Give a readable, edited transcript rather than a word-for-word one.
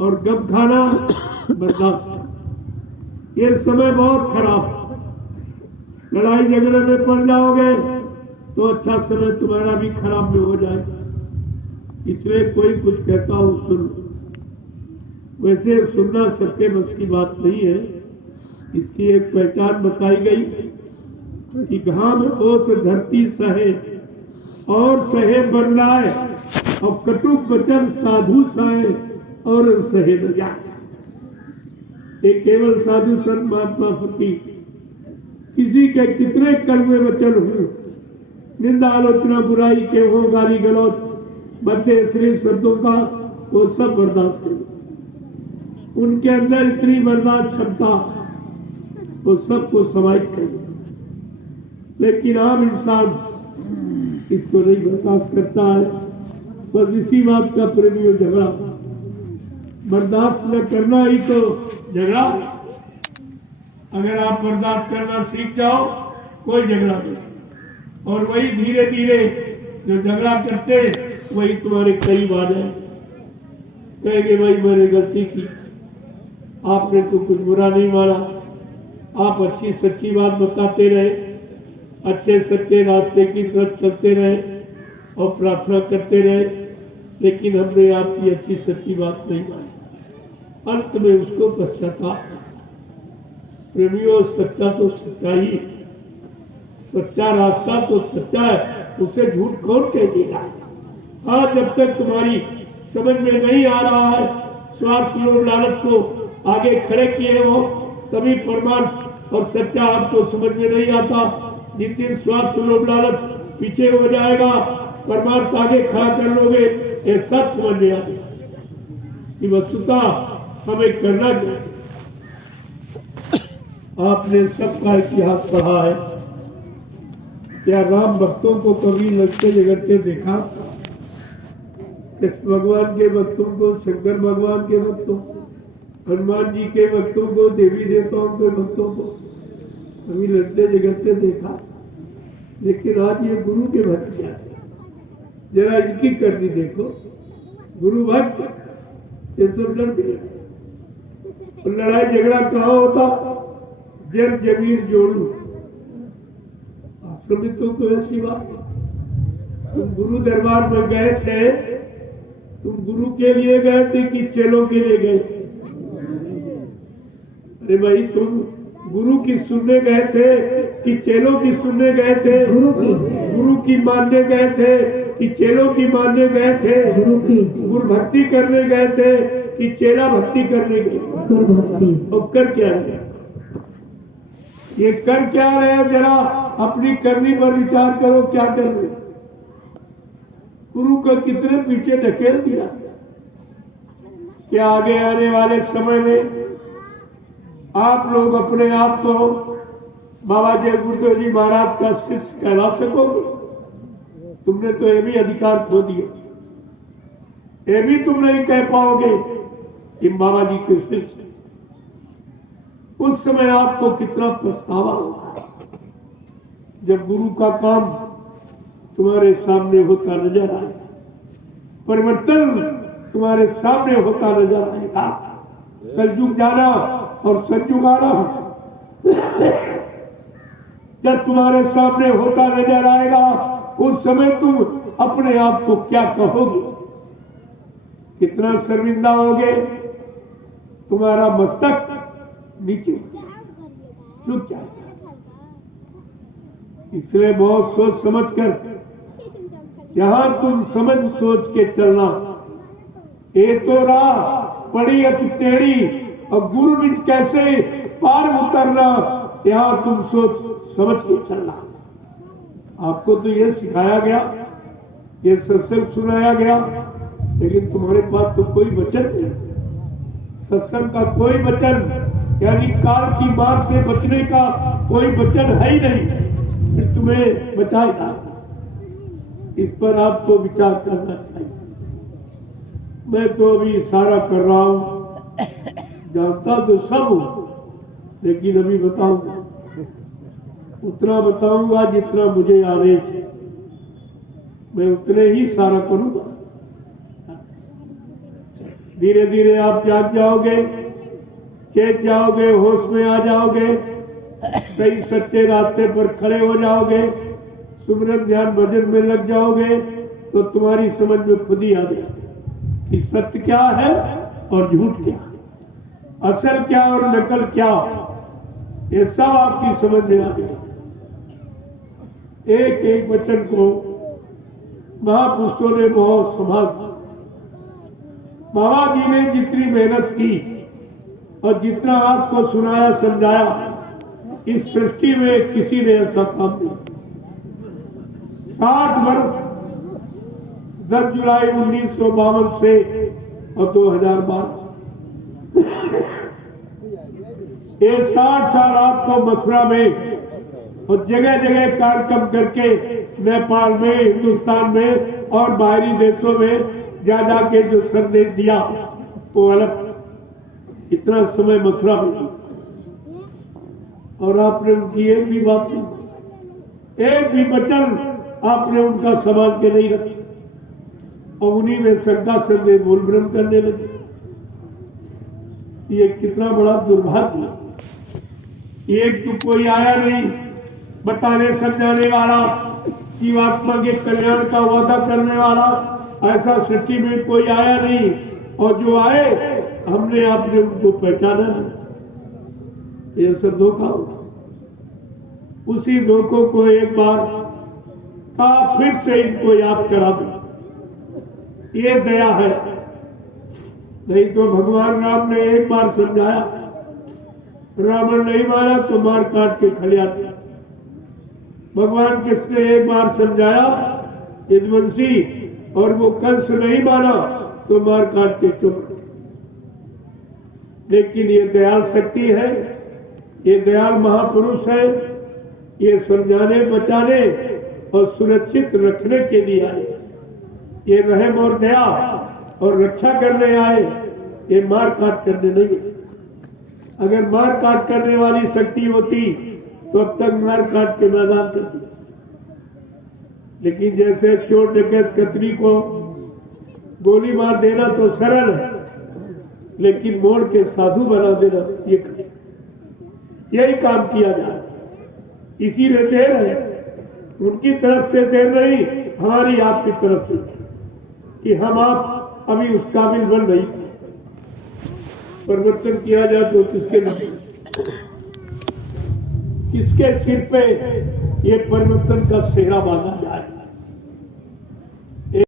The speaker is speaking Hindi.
और गम खाना बर्दाश्त। ये समय बहुत खराब, लड़ाई झगड़े में पड़ जाओगे तो अच्छा समय तुम्हारा भी खराब में हो जाएगा। इसलिए कोई कुछ कहता हो सुन। वैसे सुनना सबके बस की बात नहीं है। इसकी एक पहचान बताई गई कि घाम ओस धरती सहे और सहे बरलाए, और कटुक वचन साधु सहे और सहे न जाए। ये केवल साधु संत महात्मा फकीर किसी के कितने कड़वे वचन हो, निंदा आलोचना बुराई के हो, गाली गलौज बदले अश्लील शब्दों का, वो सब बर्दाश्त करें। उनके अंदर इतनी बर्दाश्त क्षमता, वो सबको समाहित करें। लेकिन आम इंसान इसको नहीं बर्दाश्त करता है। बस इसी बात का प्रेमी झगड़ा, बर्दाश्त न करना ही तो झगड़ा। अगर आप बर्दाश्त करना सीख जाओ कोई झगड़ा नहीं, और वही धीरे धीरे जो झगड़ा करते वही तुम्हारे करीब आ जाए। कहेंगे भाई मैंने गलती की, आपने तो कुछ बुरा नहीं माना, आप अच्छी सच्ची बात बताते रहे, अच्छे सच्चे रास्ते की तरफ चलते रहे और प्रार्थना करते रहे, लेकिन हमने आपकी अच्छी सच्ची बात नहीं मानी। अंत में उसको पश्चाताप। प्रेमियों, सच्चा तो सच्चा ही है, सच्चा रास्ता तो सच्चा है, उसे झूठ कौन कह देगा। हाँ, जब तक तुम्हारी समझ में नहीं आ रहा है, स्वार्थ लोभ लालच को आगे खड़े किए हो, तभी परमार्थ और सच्चा आपको समझ में नहीं आता। जिस दिन स्वार्थ लोभ लालच पीछे हो जाएगा, परमार्थ आगे खड़ा कर लोगे, ये सब समझ में आ कि वस्तुतः हमें करना चाहिए। आपने सबका इतिहास पढ़ा है। क्या राम भक्तों को कभी लड़ते झगड़ते देखा? कृष्ण भगवान के भक्तों को, शंकर भगवान के भक्तों, हनुमान जी के भक्तों को, देवी देवताओं के भक्तों को कभी लड़ते झगड़ते देखा? लेकिन आज ये गुरु के भक्त क्या है, जरा इनकी करनी देखो। गुरु भक्त ये सब लड़ते, लड़ाई झगड़ा कहाँ होता? जर जमीन जोड़ू। आश्रमितों को ऐसी बात, तुम गुरु दरबार में गए थे, तुम गुरु के लिए गए थे कि चेलों के लिए गए थे? अरे भाई, तुम गुरु की सुनने गए थे कि चेलों की सुनने गए थे? गुरु की मानने गए थे कि चेलों की मानने गए थे? गुरु भक्ति करने गए थे कि चेला भक्ति करने गए? और कर क्या रहे? ये कर क्या रहे? जरा अपनी करनी पर विचार करो, क्या कर रहे? गुरु को कितने पीछे ढकेल दिया। क्या आगे आने वाले समय में आप लोग अपने आप को बाबा जय गुरुदेव जी महाराज का शिष्य कहला सकोगे? तुमने तो ये भी अधिकार खो दिया, ये भी तुम नहीं कह पाओगे कि बाबा जी के शिष्य। उस समय आपको कितना पछतावा होगा जब गुरु का काम तुम्हारे सामने होता नजर आए, परिवर्तन तुम्हारे सामने होता नजर आएगा। कलयुग जाना और सतयुग आना जब तुम्हारे सामने होता नजर आएगा, उस समय तुम अपने आप को क्या कहोगे? कितना शर्मिंदा होगे? तुम्हारा मस्तक नीचे झुक जाएगा। इसलिए बहुत सोच समझ कर, यहां तुम समझ सोच के चलना। ये तो राह पड़ी अति टेढ़ी, और गुरु बिन कैसे पार उतरना, यहां तुम सोच समझ के चलना। आपको तो ये सिखाया गया, ये सत्संग सुनाया गया, लेकिन तुम्हारे पास तो कोई वचन नहीं। सत्संग का कोई वचन, यानी काल की मार से बचने का कोई वचन है ही नहीं, फिर तुम्हें बचाएगा। इस पर आपको विचार करना चाहिए। मैं तो अभी इशारा कर रहा हूं, जानता तो सब हूं, लेकिन अभी बताऊंगा, उतना बताऊंगा जितना मुझे आदेश है, मैं उतने ही इशारा करूंगा। धीरे धीरे आप जाग जाओगे, चेत जाओगे, होश में आ जाओगे, सही सच्चे रास्ते पर खड़े हो जाओगे, सुमिरन ध्यान भजन में लग जाओगे, तो तुम्हारी समझ में खुद ही आ जाए कि सत्य क्या है और झूठ क्या, असल क्या और नकल क्या, ये सब आपकी समझ में आ गया। एक एक वचन को महापुरुषों ने बहुत संभाल, बाबा जी ने जितनी मेहनत की और जितना आपको सुनाया समझाया, इस सृष्टि में किसी ने ऐसा काम नहीं। 60 वर्ष 10 जुलाई 1952 से और 2012, ये 60 साल आपको मथुरा में और जगह जगह कार्यक्रम करके नेपाल में, हिंदुस्तान में और बाहरी देशों में जा जाके जो संदेश दिया वो अलग। इतना समय मथुरा में और आपने उनकी एक भी बात नहीं, एक भी वचन आपने उनका संभाल के नहीं रखी और उन्हीं में शंका संदेह बोल भ्रम करने लगे। ये कितना बड़ा दुर्भाग्य। एक तो कोई आया नहीं बताने समझाने वाला, जीवात्मा के कल्याण का वादा करने वाला, ऐसा सृष्टि में कोई आया नहीं, और जो आए हमने आपने उनको पहचाना नहीं। ये सब धोखा होगा। उसी धोखों को एक बार का फिर से इनको याद करा दो, ये दया है। नहीं तो भगवान राम ने एक बार समझाया, रावण नहीं मारा तो मार काट के खलिया दिया। भगवान कृष्ण ने एक बार समझाया यदुवंशी, और वो कंस नहीं माना तो मार काट के चुप। लेकिन ये दयाल शक्ति है, ये दयाल महापुरुष है, ये समझाने बचाने और सुरक्षित रखने के लिए आए। ये रहम और दया और रक्षा करने आए, ये मार काट करने नहीं। अगर मार काट करने वाली शक्ति होती तो अब तक मार काट के मैदान करती। लेकिन जैसे चोर डकैत कतरी को गोली मार देना तो सरल है, लेकिन मोड़ के साधु बना देना यही काम किया जाए। इसीलिए देर है, उनकी तरफ से देर नहीं, हमारी आपकी तरफ से, कि हम आप अभी उस काबिल बन रही। परिवर्तन किया जाए तो किसके सिर पे ये परिवर्तन का सेहरा बांधा जाए।